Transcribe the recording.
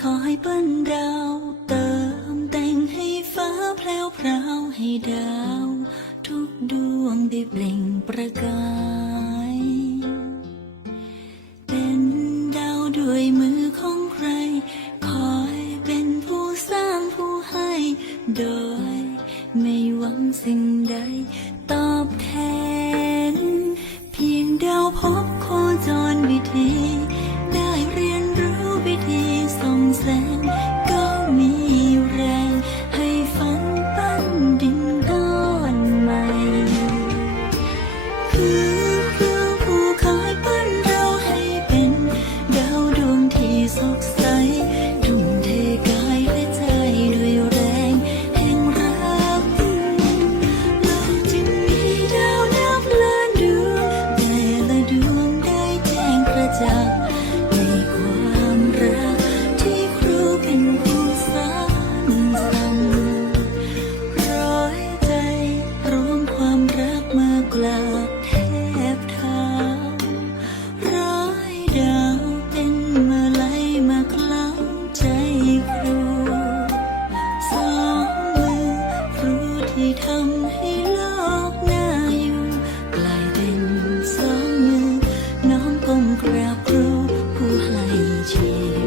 ขอให้เปิ้นดาวเติมแต่งให้ฟ้าแพลวพราวให้ดาว ทุกดวงได้เปล่งประกาย 起